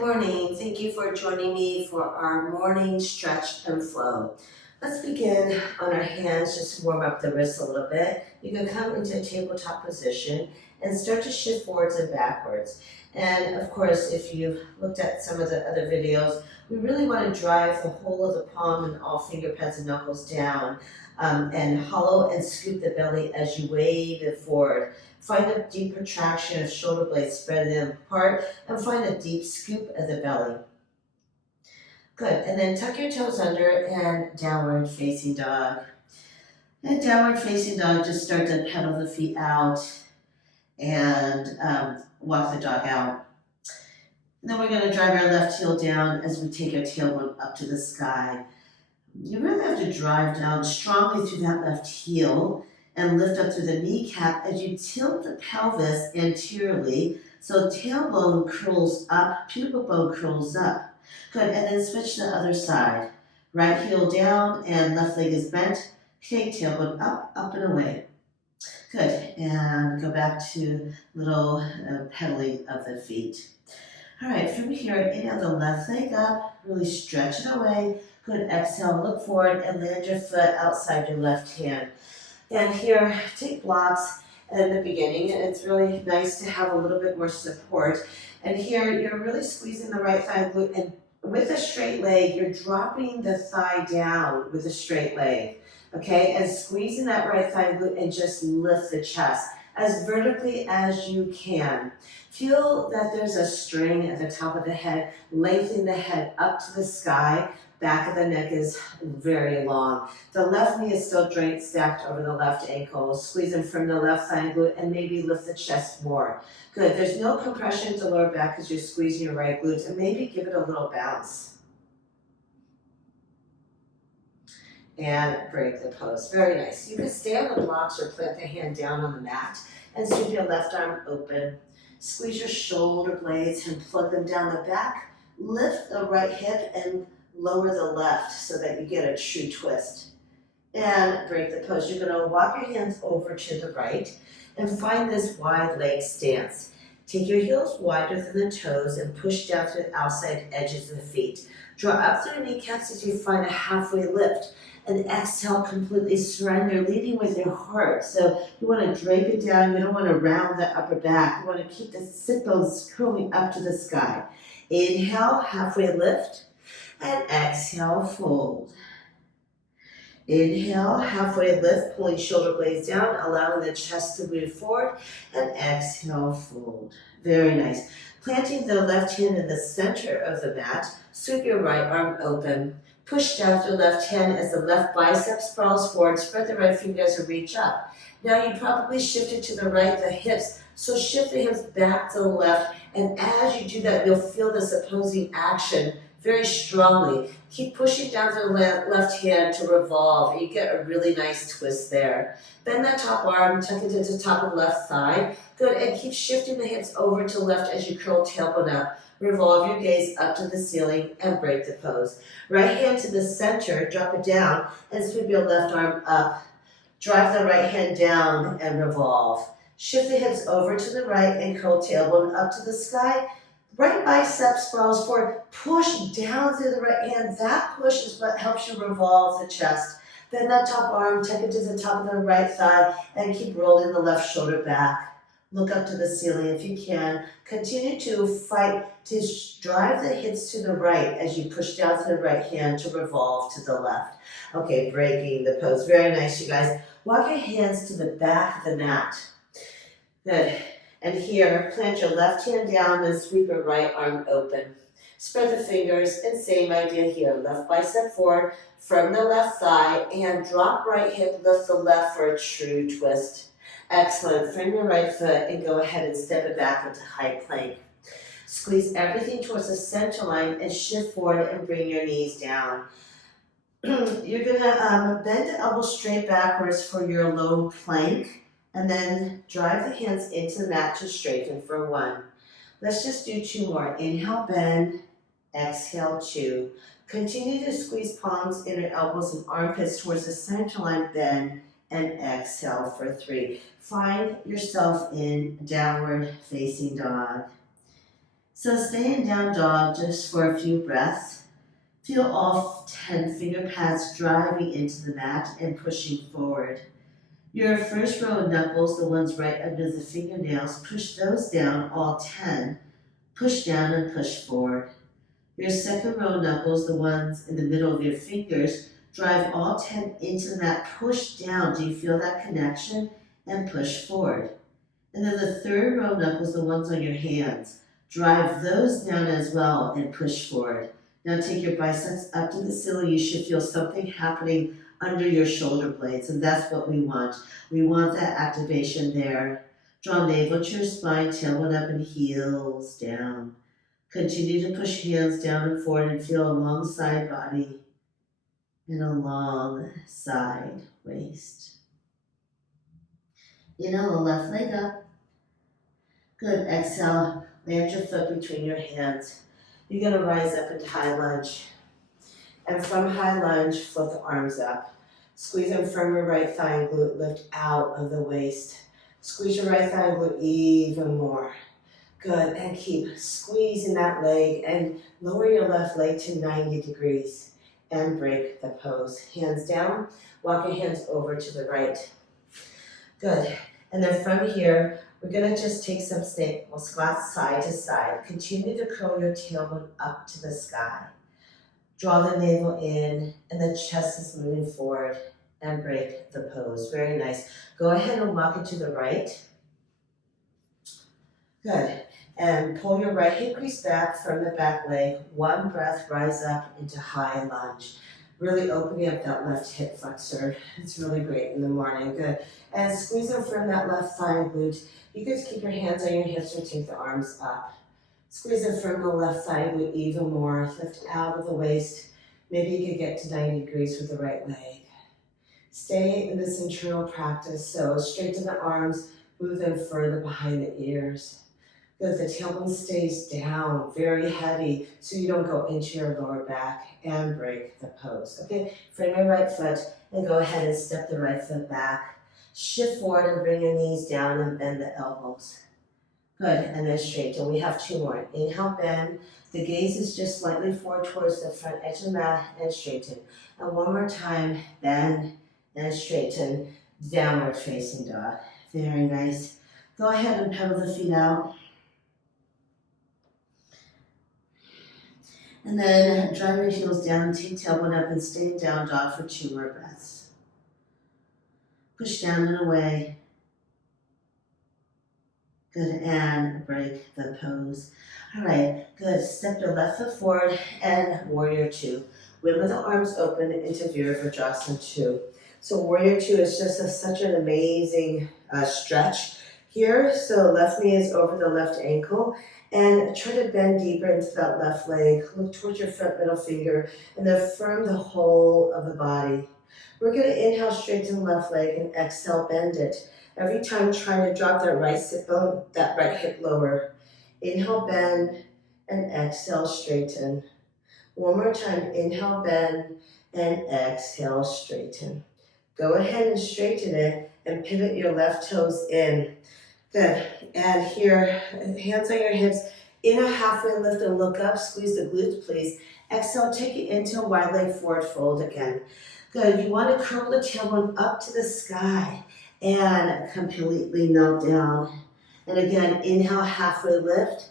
morning. Thank you for joining me for our morning stretch and flow. Let's begin on our hands, just to warm up the wrists a little bit. You can come into a tabletop position and start to shift forwards and backwards. And of course, if you've looked at some of the other videos, we really want to drive the whole of the palm and all finger pads and knuckles down and hollow and scoop the belly as you wave it forward. Find a deep contraction of shoulder blades, spread them apart, and find a deep scoop of the belly. Good, and then tuck your toes under and downward facing dog. And downward facing dog, just start to pedal the feet out and walk the dog out. And then we're going to drive our left heel down as we take our tailbone up to the sky. You really have to drive down strongly through that left heel and lift up through the kneecap as you tilt the pelvis anteriorly so tailbone curls up, pubic bone curls up. Good, and then switch to the other side. Right heel down and left leg is bent. Take tailbone up, up and away. Good, and go back to little pedaling of the feet. All right, from here, inhale the left leg up, really stretch it away. Good, exhale, look forward and land your foot outside your left hand. And here, take blocks in the beginning, and it's really nice to have a little bit more support. And here, you're really squeezing the right thigh glute, and with a straight leg, you're dropping the thigh down with a straight leg, okay? And squeezing that right thigh glute and just lift the chest as vertically as you can. Feel that there's a string at the top of the head, lengthening the head up to the sky. Back of the neck is very long. The left knee is still joint stacked over the left ankle. Squeeze in from the left thigh glute and maybe lift the chest more. Good, there's no compression to lower back because you're squeezing your right glutes, and maybe give it a little bounce. And break the pose, very nice. You can stay on the blocks or plant the hand down on the mat and sweep your left arm open. Squeeze your shoulder blades and plug them down the back. Lift the right hip and lower the left so that you get a true twist. And break the pose. You're going to walk your hands over to the right and find this wide leg stance. Take your heels wider than the toes and push down through the outside edges of the feet. Draw up through the kneecaps as you find a halfway lift. And exhale, completely surrender, leading with your heart. So you want to drape it down. You don't want to round the upper back. You want to keep the sit bones curling up to the sky. Inhale, halfway lift. And exhale, fold. Inhale, halfway lift, pulling shoulder blades down, allowing the chest to move forward. And exhale, fold. Very nice. Planting the left hand in the center of the mat, sweep your right arm open. Push down through the left hand as the left bicep sprawls forward. Spread the right fingers and reach up. Now you probably shifted to the right, the hips. So shift the hips back to the left. And as you do that, you'll feel this opposing action very strongly. Keep pushing down to the left hand to revolve. You get a really nice twist there. Bend that top arm, tuck it into the top of the left thigh. Good, and keep shifting the hips over to the left as you curl tailbone up. Revolve your gaze up to the ceiling and break the pose. Right hand to the center, drop it down, and sweep your left arm up. Drive the right hand down and revolve. Shift the hips over to the right and curl tailbone up to the sky. Right bicep sprawls forward. Push down through the right hand. That push is what helps you revolve the chest. Bend that top arm, tuck it to the top of the right thigh, and keep rolling the left shoulder back. Look up to the ceiling if you can. Continue to fight to drive the hips to the right as you push down to the right hand to revolve to the left. Okay, breaking the pose. Very nice, you guys. Walk your hands to the back of the mat. Good. And here, plant your left hand down and sweep your right arm open. Spread the fingers, and same idea here. Left bicep forward from the left thigh, and drop right hip, lift the left for a true twist. Excellent. Frame your right foot and go ahead and step it back into high plank. Squeeze everything towards the center line and shift forward and bring your knees down. You're going to bend the elbows straight backwards for your low plank, and then drive the hands into the mat to straighten for one. Let's just do two more. Inhale, bend. Exhale, two. Continue to squeeze palms, inner elbows, and armpits towards the center line, bend, and exhale for three. Find yourself in downward facing dog. So stay in down dog just for a few breaths. Feel all 10 finger pads driving into the mat and pushing forward. Your first row of knuckles, the ones right under the fingernails, push those down, all 10. Push down and push forward. Your second row knuckles, the ones in the middle of your fingers, drive all 10 into the mat, push down. Do you feel that connection? And push forward. And then the third row knuckles, the ones on your hands, drive those down as well and push forward. Now take your biceps up to the ceiling. You should feel something happening under your shoulder blades, and that's what we want. We want that activation there. Draw navel to your spine, tailbone up and heels down. Continue to push hands down and forward and feel a long side body and a long side waist. Inhale the left leg up. Good. Exhale, land your foot between your hands. You're going to rise up into high lunge. And from high lunge, flip the arms up. Squeeze in from your right thigh and glute, lift out of the waist. Squeeze your right thigh and glute even more. Good. And keep squeezing that leg and lower your left leg to 90 degrees and break the pose. Hands down. Walk your hands over to the right. Good. And then from here, we're going to just take some snake. We'll squat side to side. Continue to curl your tailbone up to the sky. Draw the navel in, and the chest is moving forward, and break the pose. Very nice. Go ahead and walk it to the right. Good. And pull your right hip crease back from the back leg. One breath, rise up into high lunge. Really opening up that left hip flexor. It's really great in the morning. Good. And squeeze in from that left thigh and glute. You can keep your hands on your hips or take the arms up. Squeeze in from the left thigh and glute even more. Lift out of the waist. Maybe you could get to 90 degrees with the right leg. Stay in this internal practice. So straighten the arms, move them further behind the ears. Good. The tailbone stays down, very heavy, so you don't go into your lower back and break the pose. Okay, frame your right foot and go ahead and step the right foot back. Shift forward and bring your knees down and bend the elbows. Good, and then straighten. We have two more. Inhale, bend. The gaze is just slightly forward towards the front edge of the mat and straighten. And one more time, bend and straighten. Downward facing dog. Very nice. Go ahead and pedal the feet out. And then drive your heels down, take tailbone up and stay in down dog for 2 more breaths. Push down and away. Good, and break the pose. All right, good. Step your left foot forward and warrior 2. Wiggle the arms open into Virabhadrasana 2. So warrior 2 is just such an amazing stretch here. So left knee is over the left ankle. And try to bend deeper into that left leg. Look towards your front middle finger and then firm the whole of the body. We're going to inhale, straighten the left leg, and exhale, bend it. Every time trying to drop that right sit bone, that right hip lower. Inhale, bend, and exhale, straighten. One more time, inhale, bend, and exhale, straighten. Go ahead and straighten it and pivot your left toes in. Good. And here, hands on your hips. In a halfway lift and look up. Squeeze the glutes, please. Exhale, take it into a wide leg forward fold again. Good. You want to curl the tailbone up to the sky and completely melt down. And again, inhale, halfway lift,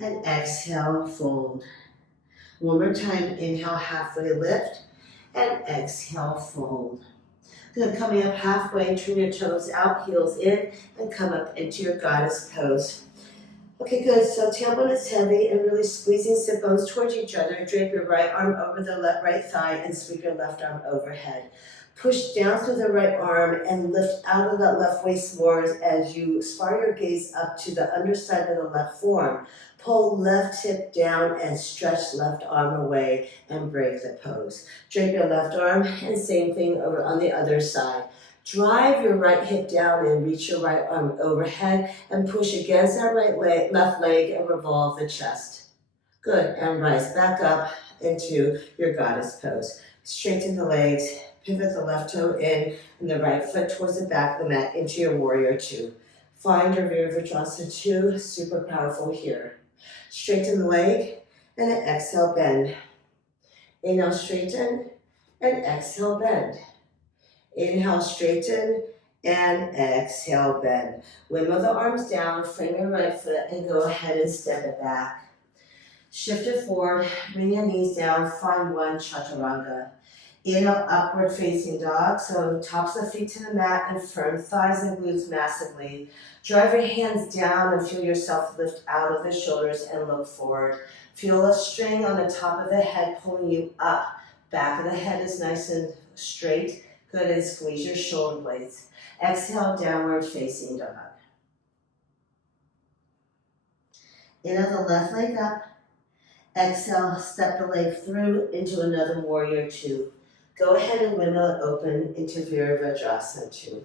and exhale, fold. One more time, inhale, halfway lift, and exhale, fold. Good, coming up halfway, turn your toes out, heels in, and come up into your goddess pose. Okay, good, so tailbone is heavy and really squeezing sit bones towards each other. Drape your right arm over the right thigh and sweep your left arm overhead. Push down through the right arm and lift out of that left waist more as you spar your gaze up to the underside of the left forearm. Pull left hip down and stretch left arm away and break the pose. Drape your left arm and same thing over on the other side. Drive your right hip down and reach your right arm overhead and push against that left leg and revolve the chest. Good, and rise back up into your goddess pose. Straighten the legs, pivot the left toe in and the right foot towards the back of the mat into your warrior 2. Find your Virabhadrasana 2, super powerful here. Straighten the leg and exhale, bend. Inhale, straighten and exhale, bend. Inhale, straighten and exhale, bend. Wiggle the arms down, frame your right foot and go ahead and step it back. Shift it forward, bring your knees down, find one chaturanga. Inhale, upward facing dog, so tops of the feet to the mat and firm thighs and glutes massively. Drive your hands down and feel yourself lift out of the shoulders and look forward. Feel a string on the top of the head pulling you up. Back of the head is nice and straight. Good, and squeeze your shoulder blades. Exhale, downward facing dog. Inhale the left leg up. Exhale, step the leg through into another warrior two. Go ahead and windmill it open into Virabhadrasana 2.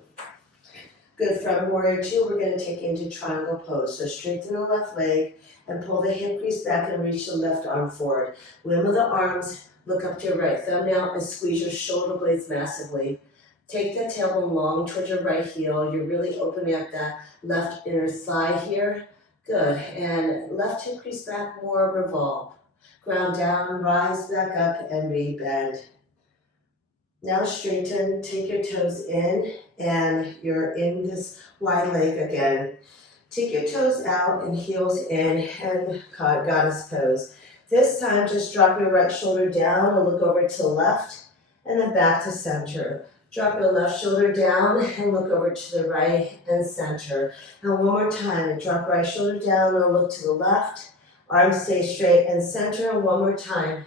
Good, from warrior two, we're going to take into triangle pose. So straighten the left leg and pull the hip crease back and reach the left arm forward. Windmill the arms, look up to your right thumb now and squeeze your shoulder blades massively. Take the tailbone long towards your right heel. You're really opening up that left inner thigh here. Good, and left hip crease back more, revolve. Ground down, rise back up and rebend. Now straighten, take your toes in, and you're in this wide leg again. Take your toes out and heels in, and goddess pose. This time, just drop your right shoulder down and look over to the left, and then back to center. Drop your left shoulder down and look over to the right and center. And one more time, drop right shoulder down and look to the left. Arms stay straight and center. One more time.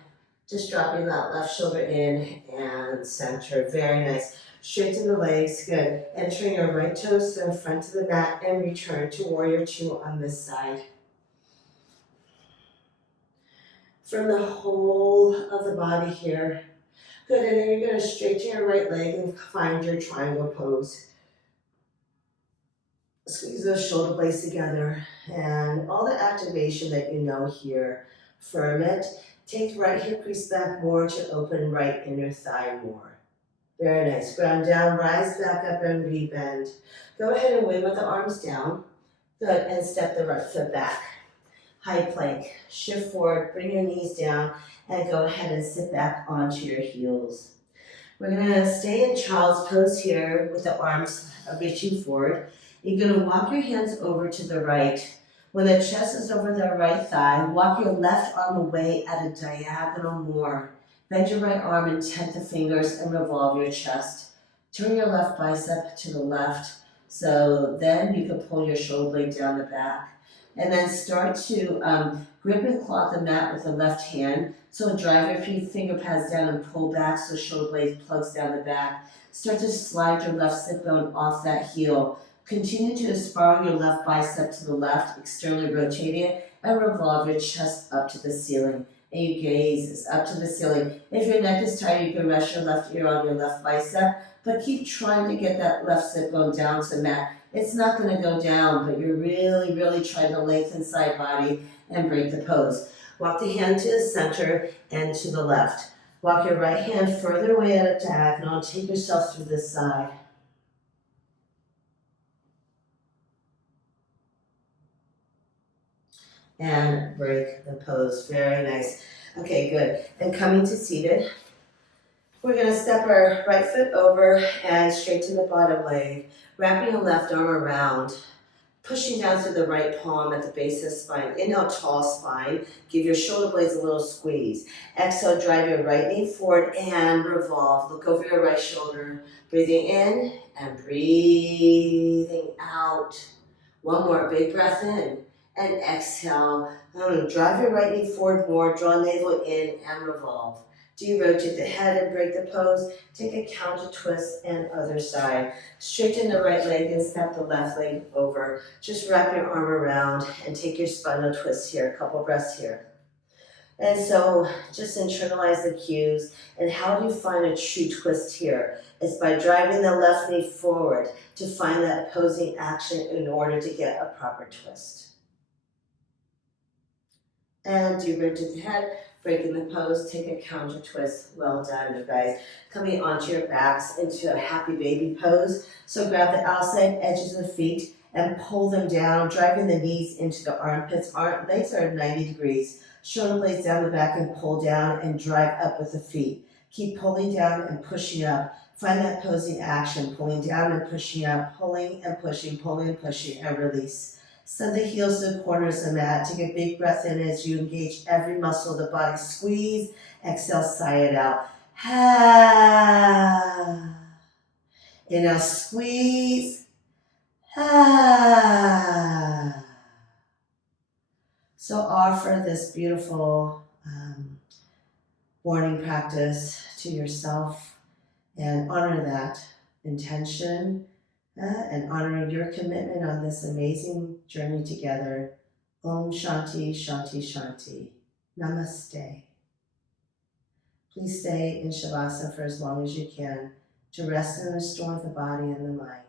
Just dropping that left shoulder in and center. Very nice. Straighten the legs. Good. Entering your right toes to the front of the mat and return to warrior two on this side. From the whole of the body here. Good. And then you're going to straighten your right leg and find your triangle pose. Squeeze those shoulder blades together and all the activation that you know here. Firm it. Take right hip crease back more to open right inner thigh more. Very nice. Ground down, rise back up and rebend. Go ahead and wiggle the arms down. Good, and step the right foot back. High plank. Shift forward, bring your knees down, and go ahead and sit back onto your heels. We're gonna stay in child's pose here with the arms reaching forward. You're gonna walk your hands over to the right. When the chest is over the right thigh, walk your left arm away at a diagonal more. Bend your right arm and tent the fingers and revolve your chest. Turn your left bicep to the left, so then you can pull your shoulder blade down the back. And then start to grip and claw the mat with the left hand. So drive your finger pads down and pull back so shoulder blade plugs down the back. Start to slide your left sit bone off that heel. Continue to spiral your left bicep to the left, externally rotating it, and revolve your chest up to the ceiling. And your gaze is up to the ceiling. If your neck is tight, you can rest your left ear on your left bicep, but keep trying to get that left sit bone down to the mat. It's not going to go down, but you're really, really trying to lengthen side body and break the pose. Walk the hand to the center and to the left. Walk your right hand further away at a diagonal and take yourself through this side. And break the pose. Very nice. Okay, good. And coming to seated, we're going to step our right foot over and straighten the bottom leg. Wrapping your left arm around, pushing down through the right palm at the base of the spine. Inhale, tall spine. Give your shoulder blades a little squeeze. Exhale, drive your right knee forward and revolve. Look over your right shoulder. Breathing in and breathing out. One more big breath in. And exhale. Drive your right knee forward more. Draw navel in and revolve. De-rotate the head and break the pose. Take a counter twist and other side. Straighten the right leg and step the left leg over. Just wrap your arm around and take your spinal twist here. A couple breaths here. And so just internalize the cues. And how do you find a true twist here? It's by driving the left knee forward to find that opposing action in order to get a proper twist. And de-rotate the head, breaking the pose, take a counter twist. Well done, you guys. Coming onto your backs into a happy baby pose. So grab the outside edges of the feet and pull them down, driving the knees into the armpits. Legs are 90 degrees. Shoulder blades down the back and pull down and drive up with the feet. Keep pulling down and pushing up. Find that posing action, pulling down and pushing up, pulling and pushing, and release. Send the heels to the corners of the mat. Take a big breath in as you engage every muscle of the body. Squeeze, exhale, sigh it out. Ha. Inhale, squeeze. Ha. So offer this beautiful morning practice to yourself and honor that intention and honoring your commitment on this amazing journey together. Om Shanti, Shanti, Shanti. Namaste. Please stay in Shavasana for as long as you can to rest and restore the body and the mind.